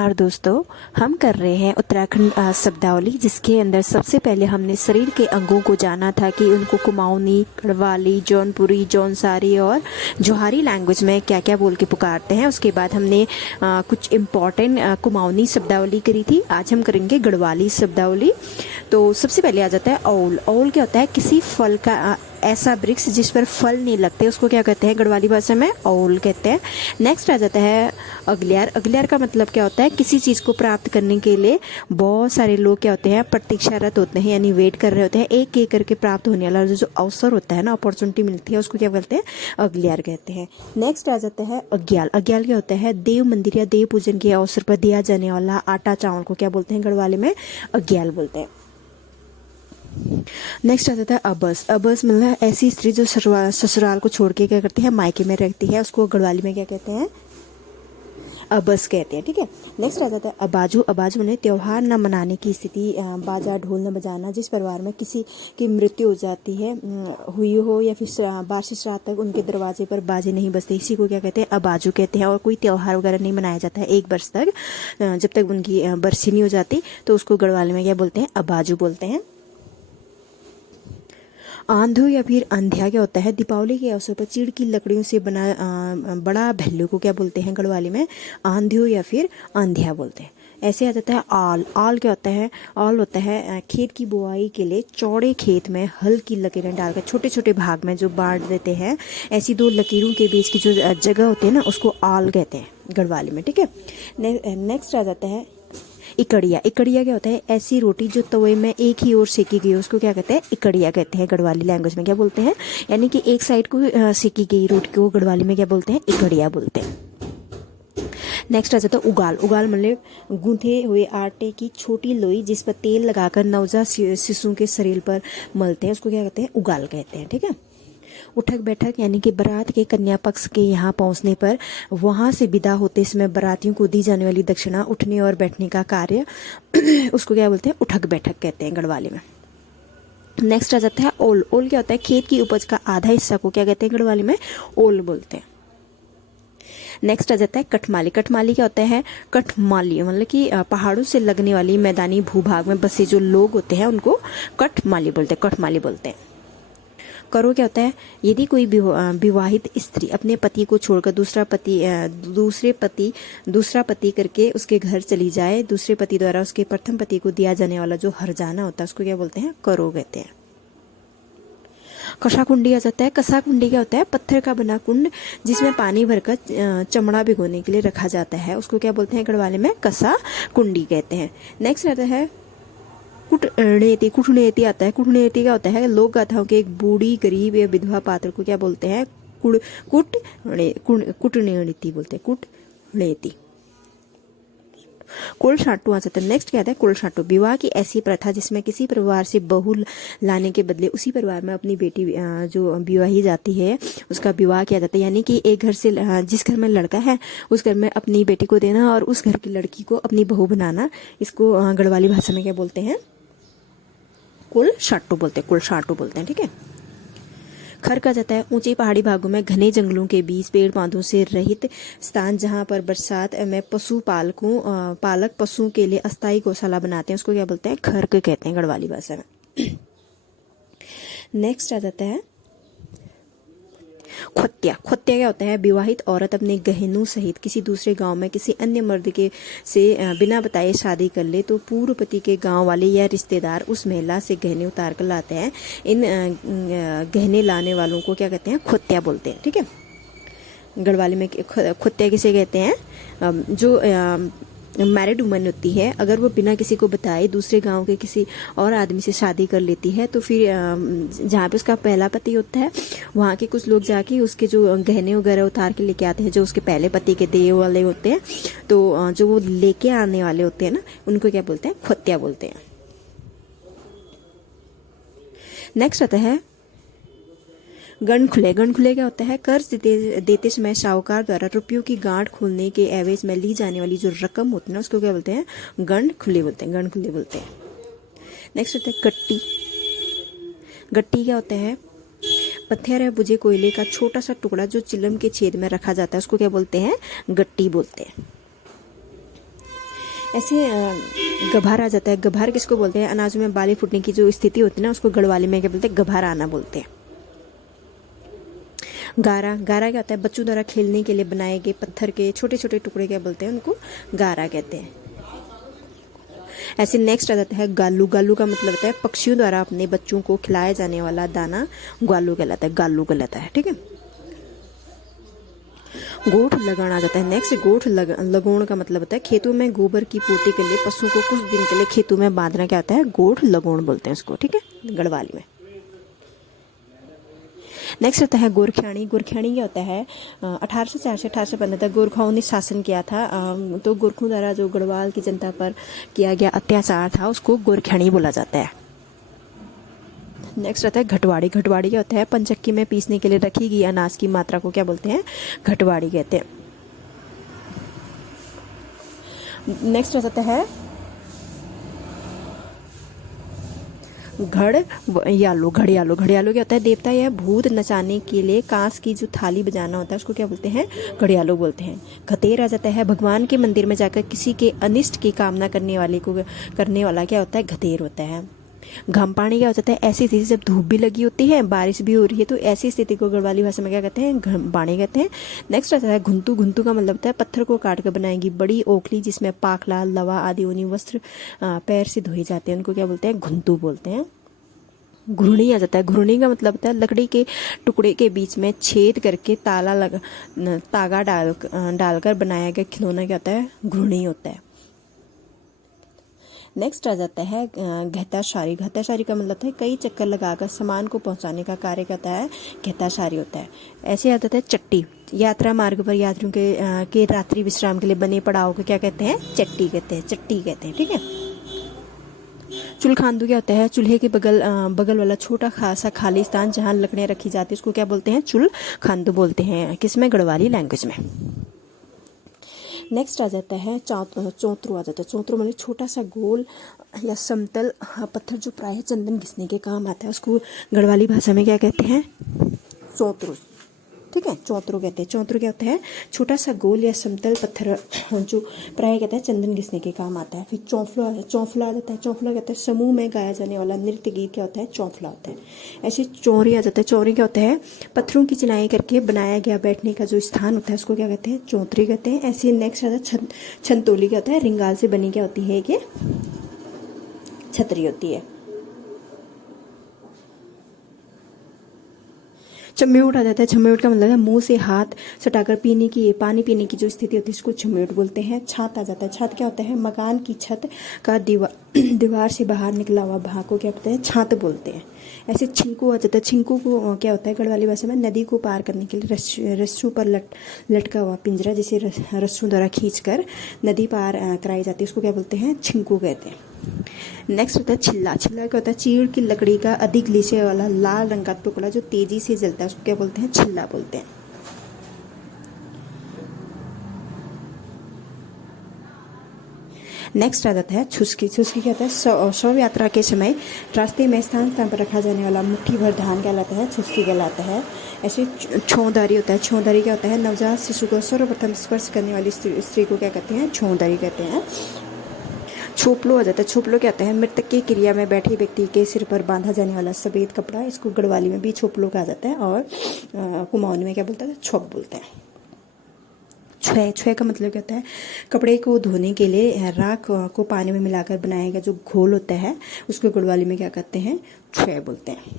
नमस्कार दोस्तों। हम कर रहे हैं उत्तराखंड शब्दावली, जिसके अंदर सबसे पहले हमने शरीर के अंगों को जाना था कि उनको कुमाऊनी, गढ़वाली, जौनपुरी, जौनसारी और जोहारी लैंग्वेज में क्या क्या बोल के पुकारते हैं। उसके बाद हमने कुछ इम्पॉर्टेंट कुमाऊनी शब्दावली करी थी। आज हम करेंगे गढ़वाली शब्दावली। तो सबसे पहले आ जाता है औल। औल क्या होता है? किसी फल का ऐसा वृक्ष जिस पर फल नहीं लगते, उसको क्या कहते हैं गढ़वाली भाषा में? औल कहते हैं। नेक्स्ट आ जाता है अगलियार। अगलियार का मतलब क्या होता है? किसी चीज़ को प्राप्त करने के लिए बहुत सारे लोग क्या होते हैं, प्रतीक्षारत होते हैं, यानी वेट कर रहे होते हैं। एक एक करके प्राप्त होने वाला जो अवसर होता है ना, अपॉर्चुनिटी मिलती है, उसको क्या कहते हैं? अगलियार कहते हैं। नेक्स्ट आ जाता है अग्याल। अग्याल क्या होता है? देव मंदिर या देव पूजन के अवसर पर दिया जाने वाला आटा चावल को क्या बोलते हैं गढ़वाली में? अग्याल बोलते हैं। नेक्स्ट आ जाता है अबस। अबस मतलब ऐसी स्त्री जो ससुराल को छोड़ के क्या करती है, मायके में रहती है, उसको गढ़वाली में क्या कहते हैं? अबस कहते हैं। ठीक है। नेक्स्ट आ जाता है अबाजू। अबाजू ने त्योहार न मनाने की स्थिति, बाजा ढोल न बजाना। जिस परिवार में किसी की मृत्यु हो जाती है, हुई हो, या फिर वार्षिक श्राद्ध तक उनके दरवाजे पर बाजे नहीं बजते, इसी को क्या कहते हैं? अबाजू कहते हैं। और कोई त्योहार वगैरह नहीं मनाया जाता है 1 वर्ष तक, जब तक उनकी बरसी नहीं हो जाती, तो उसको गढ़वाली में क्या बोलते हैं? अबाजू बोलते हैं। आंधू या फिर अंधिया क्या होता है? दीपावली के अवसर पर चीड़ की लकड़ियों से बना बड़ा भल्लू को क्या बोलते हैं गढ़वाली में? आंधियो या फिर अंधिया बोलते हैं। ऐसे आ जाता है आल। आल क्या होता है? आल होता है खेत की बुआई के लिए चौड़े खेत में हल की लकीरें डालकर छोटे छोटे भाग में जो बांट देते हैं, ऐसी 2 लकीरों के बीच की जो जगह होती है ना, उसको आल कहते हैं गढ़वाली में। ठीक है। नेक्स्ट आ जाता है इकड़िया। इकड़िया क्या होता है? ऐसी रोटी जो तवे में एक ही ओर सेकी गई, उसको क्या कहते हैं? इकड़िया कहते हैं गढ़वाली लैंग्वेज में। क्या बोलते हैं? यानी कि एक साइड को सेकी गई रोटी को गढ़वाली में क्या बोलते हैं? इकड़िया बोलते हैं। नेक्स्ट आ जाता है उगाल। उगाल मतलब गूंथे हुए आटे की छोटी लोई, जिस पर तेल लगाकर नवजात शिशुओं के शरीर पर मलते हैं, उसको क्या कहते हैं? उगाल कहते हैं। ठीक है। उठक बैठक यानी कि बारात के कन्या पक्ष के यहाँ पहुँचने पर वहाँ से विदा होते समय बारातियों को दी जाने वाली दक्षिणा, उठने और बैठने का कार्य, उसको क्या बोलते हैं? उठक बैठक कहते हैं गढ़वाली में। नेक्स्ट आ जाता है ओल। ओल क्या होता है? खेत की उपज का आधा हिस्सा को क्या कहते हैं गढ़वाली में? ओल बोलते हैं। नेक्स्ट आ जाता है कठमाली। कठमाली क्या होता है? कठमाली मतलब कि पहाड़ों से लगने वाली मैदानी भूभाग में बसे जो लोग होते हैं, उनको कठमाली बोलते हैं। कठमाली बोलते हैं। करो क्या होता है? यदि कोई विवाहित स्त्री अपने पति को छोड़कर दूसरा पति करके उसके घर चली जाए, दूसरे पति द्वारा उसके प्रथम पति को दिया जाने वाला जो हरजाना होता है, उसको क्या बोलते हैं? करो कहते हैं। कसा कुंडी आ जाता है। कसा कुंडी क्या होता है? पत्थर का बना कुंड जिसमें पानी भरकर चमड़ा भिगोने के लिए रखा जाता है, उसको क्या बोलते हैं गढ़वाली में? कसा कुंडी कहते हैं। नेक्स्ट आता है कुटनेति। कुटनेति आता है। कुटनेति क्या होता है? लोक गाथाओं के एक बूढ़ी, गरीब या विधवा पात्र को क्या बोलते हैं? कुटनेति बोलते हैं। कुटनेति। कुल साटू आ जाता है। नेक्स्ट क्या आता है? कुल साटू। विवाह की ऐसी प्रथा जिसमें किसी परिवार से बहू लाने के बदले उसी परिवार में अपनी बेटी जो विवाही जाती है, उसका विवाह किया जाता है। यानी कि एक घर से, जिस घर में लड़का है उस घर में अपनी बेटी को देना और उस घर की लड़की को अपनी बहू बनाना, इसको गढ़वाली भाषा में क्या बोलते हैं? कुल साटू बोलते हैं। कुल साटू बोलते हैं। ठीक है। खर का जाता है ऊंचे पहाड़ी भागों में घने जंगलों के बीच पेड़ पौधों से रहित स्थान, जहां पर बरसात में पालक पशुओं के लिए अस्थायी गौशाला बनाते हैं, उसको क्या बोलते हैं? खर्क कहते हैं गढ़वाली भाषा में। नेक्स्ट आ जाता है खोत्या। खोत्या क्या होता है? विवाहित औरत अपने गहनों सहित किसी दूसरे गांव में किसी अन्य मर्द के से बिना बताए शादी कर ले, तो पूर्व पति के गांव वाले या रिश्तेदार उस महिला से गहने उतार कर लाते हैं। इन गहने लाने वालों को क्या कहते हैं? खोत्या बोलते हैं। ठीक है। गढ़वाली में खोत्या किसे कहते हैं? जो मैरिड वुमन होती है, अगर वो बिना किसी को बताए दूसरे गांव के किसी और आदमी से शादी कर लेती है, तो फिर जहाँ पे उसका पहला पति होता है, वहाँ के कुछ लोग जाके उसके जो गहने वगैरह उतार के लेके आते हैं, जो उसके पहले पति के देय वाले होते हैं, तो जो वो लेके आने वाले होते हैं ना, उनको क्या बोलते हैं? खोत्या बोलते हैं। नेक्स्ट आता है गणखुले। गणखुले क्या होता है? कर्ज देते समय साहूकार द्वारा रुपयों की गांठ खोलने के एवज में ली जाने वाली जो रकम होती है ना, उसको क्या बोलते हैं? गणखुले बोलते हैं। गणखुले बोलते हैं। नेक्स्ट होता है गट्टी। गट्टी क्या होता है? पत्थर या बुझे कोयले का छोटा सा टुकड़ा जो चिलम के छेद में रखा जाता है, उसको क्या बोलते हैं? गट्टी बोलते हैं। ऐसे गभार आ जाता है। गभार किसको बोलते हैं? अनाजों में बाली फूटने की जो स्थिति होती है ना, उसको गढ़वाली में क्या बोलते हैं? गभार आना बोलते हैं। गारा, गारा क्या होता है? बच्चों द्वारा खेलने के लिए बनाए गए पत्थर के छोटे छोटे टुकड़े क्या बोलते हैं? उनको गारा कहते हैं। ऐसे नेक्स्ट आ जाता है गालू। गालू का मतलब होता है पक्षियों द्वारा अपने बच्चों को खिलाया जाने वाला दाना गालू कहलाता है। गालू कहलाता है, ठीक है। गोठ लगाना आ जाता है नेक्स्ट। गोठ लगोण का मतलब होता है खेतों में गोबर की पूर्ति के लिए पशुओं को कुछ दिन के लिए खेतों में बांधना क्या होता है? गोठ लगोण बोलते हैं उसको, ठीक है, गढ़वाली में। नेक्स्ट होता है गोरखियाणी। गोरखियाणी क्या होता है? 1804 से 1815 तक गोरखाओं ने शासन किया था। तो गोरखों द्वारा जो गढ़वाल की जनता पर किया गया अत्याचार था उसको गोरखियाणी बोला जाता है। नेक्स्ट आता है घटवाड़ी। घटवाड़ी क्या होता है? पंचक्की में पीसने के लिए रखी गई अनाज की मात्रा को क्या बोलते हैं? घटवाड़ी कहते हैं। नेक्स्ट आ जाता है घड़ियालो। घड़ियालो, घड़ियालो क्या होता है? देवता या भूत नचाने के लिए कांस की जो थाली बजाना होता है उसको क्या बोलते हैं? घड़ियालो बोलते हैं। खतेर आ जाता है भगवान के मंदिर में जाकर किसी के अनिष्ट की कामना करने वाला क्या होता है? घतेर होता है। घमपानी क्या हो जाता है? ऐसी स्थिति जब धूप भी लगी होती है, बारिश भी हो रही है, तो ऐसी स्थिति को गढ़वाली भाषा में क्या कहते हैं? घमपानी कहते हैं। नेक्स्ट आता है घुंतू। घुंतू का मतलब होता है पत्थर को काट कर बनाएगी बड़ी ओखली जिसमें पाखला, लवा आदि ऊनी वस्त्र पैर से धोए जाते हैं, उनको क्या बोलते हैं? घुंतू बोलते हैं। घुर्णी आ जाता है। घुर्णी का मतलब होता है लकड़ी के टुकड़े के बीच में छेद करके तागा डालकर बनाया गया खिलौना क्या होता है? घुर्णी होता है। नेक्स्ट आ जाता है घैताशारी। घैताशारी का मतलब है कई चक्कर लगाकर सामान को पहुंचाने का कार्य करता है, घैताशारी होता है। ऐसे आ जाता है चट्टी। यात्रा मार्ग पर यात्रियों के रात्रि विश्राम के लिए बने पड़ाव को क्या कहते हैं? चट्टी कहते हैं, चट्टी कहते हैं, ठीक है। चुलखांदू क्या होता है? चूल्हे के बगल वाला छोटा खासा खाली स्थान जहाँ लकड़ियाँ रखी जाती है उसको क्या बोलते हैं? चुलखांदू बोलते हैं। किसमें? गढ़वाली लैंग्वेज में। नेक्स्ट आ जाता है चौंतरू आ जाता है। चौंतरू मतलब छोटा सा गोल या समतल पत्थर जो प्रायः चंदन घिसने के काम आता है उसको गढ़वाली भाषा में क्या कहते हैं? चौंतरू, ठीक है, चौंतरू कहते हैं। चौंतरू क्या होता है? छोटा सा गोल या समतल पत्थर जो प्राय कहता है चंदन घिसने के काम आता है। फिर चौफला। चौफला आ जाता है। चौफला कहता है समूह में गाया जाने वाला नृत्य गीत क्या होता है? चौफला होता है। ऐसे चौरी आ जाता है। चौरी क्या होता है? पत्थरों की चिनाई करके बनाया गया बैठने का जो स्थान होता है उसको क्या कहते हैं? चौतरी कहते हैं। ऐसे नेक्स्ट आता है छंतोली क्या होता है? रिंगाल से बनी क्या होती है? कि छतरी होती है। चम्यूट आ जाता है। चम्यूट का मतलब है मुंह से हाथ सटाकर पानी पीने की जो स्थिति होती है इसको चम्यूट बोलते हैं। छात आ जाता है। छात क्या होता है? मकान की छत का दीवार से बाहर निकला हुआ भाग को क्या बोलते हैं? छात बोलते हैं। ऐसे छिंकू आ जाता है। छिंकू को क्या होता है? गढ़वाली भाषा में नदी को पार करने के लिए रस्सों पर लटका हुआ पिंजरा जिसे रस्सों द्वारा खींचकर नदी पार कराई जाती है उसको क्या बोलते हैं? छिंकू कहते हैं। नेक्स्ट होता है छिल्ला। छिल्ला क्या होता है? चीड़ की लकड़ी का अधिक लीचे वाला लाल रंग का टुकड़ा जो तेजी से जलता है उसको क्या बोलते हैं? छिल्ला बोलते हैं। नेक्स्ट आ जाता है छुसकी। छुसकी क्या होता है? शव यात्रा के समय रास्ते में स्थान स्थान पर रखा जाने वाला मुट्ठी भर धान कहलाता है, छुसकी कहलाता है। ऐसे छोंदारी होता है। छोंदारी क्या होता है? नवजात शिशु को सर्वप्रथम स्पर्श करने वाली स्त्री को क्या कहते हैं? छोंदारी कहते हैं। छोपलो आ जाता है। छोपलो क्या होता है? मृतक की क्रिया में बैठे व्यक्ति के सिर पर बांधा जाने वाला सफेद कपड़ा, इसको गढ़वाली में भी छोपलो कहा जाता है और कुमाऊनी में क्या बोलता है? छोप बोलते हैं। छुए। छुए का मतलब क्या होता है? कपड़े को धोने के लिए राख को पानी में मिलाकर बनाया गया जो घोल होता है उसको गढ़वाली में क्या कहते हैं? छुए बोलते हैं।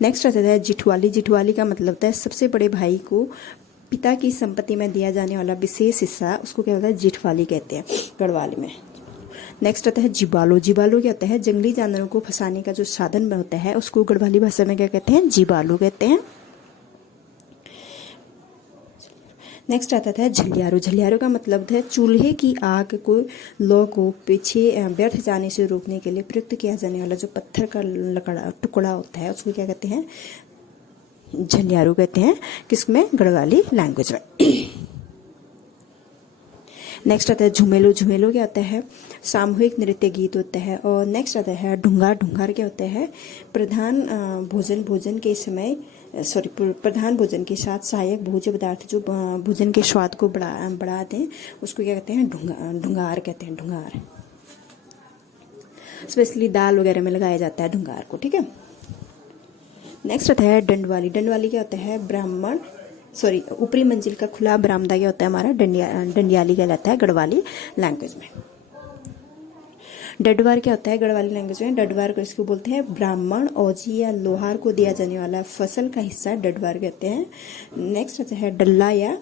नेक्स्ट आता है जिठवाली। जिठवाली का मतलब होता है सबसे बड़े भाई को पिता की संपत्ति में दिया जाने वाला विशेष हिस्सा, उसको क्या होता है? जिठवाली कहते हैं गढ़वाली में। नेक्स्ट आता है जिबालो। जिबालो क्या होता है? जंगली जानवरों को फंसाने का जो साधन होता है उसको गढ़वाली भाषा में क्या कहते हैं? जिबालो कहते हैं। नेक्स्ट आता है झलियारो। झलियारो का मतलब है चूल्हे की आग को लौ को पीछे व्यर्थ जाने से रोकने के लिए प्रयुक्त किया जाने वाला जो पत्थर का टुकड़ा होता है उसको क्या कहते हैं? झलियारो कहते हैं। किसमें? गढ़वाली लैंग्वेज में। नेक्स्ट आता है झुमेलो। झुमेलो क्या होता है? सामूहिक नृत्य गीत होता है। और नेक्स्ट आता है ढुंगार। ढुंगार क्या होता है? प्रधान भोजन के समय प्रधान भोजन के साथ सहायक भोज्य पदार्थ जो भोजन के स्वाद को बढ़ाते हैं उसको क्या कहते हैं, ढुंगार कहते हैं, ढुंगार। स्पेशली दाल वगैरह में लगाया जाता है ढुंगार को, ठीक है। नेक्स्ट आता है डंडवाली। डंडवाली क्या होता है, ऊपरी मंजिल का खुला बरामदा क्या होता है हमारा, डंडियाली कहलाता है गढ़वाली लैंग्वेज में। डडवार क्या होता है गढ़वाली लैंग्वेज में, डडवार को इसको बोलते हैं ब्राह्मण, औजी या लोहार को दिया जाने वाला फसल का हिस्सा डडवार कहते हैं। नेक्स्ट आता है डल्ला या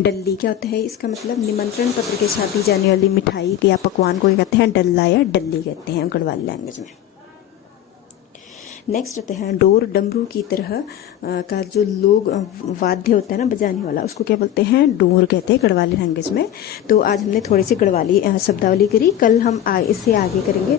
डल्ली। क्या होता है इसका मतलब, निमंत्रण पत्र के साथ दी जाने वाली मिठाई या पकवान को क्या कहते हैं, डल्ला या डल्ली कहते हैं गढ़वाली लैंग्वेज में। नेक्स्ट आते हैं डोर। डमरू की तरह का जो लोग वाद्य होता है ना बजाने वाला, उसको क्या बोलते हैं, डोर कहते हैं गढ़वाली लैंग्वेज में। तो आज हमने थोड़ी सी गढ़वाली शब्दावली करी, कल हम इससे आगे करेंगे।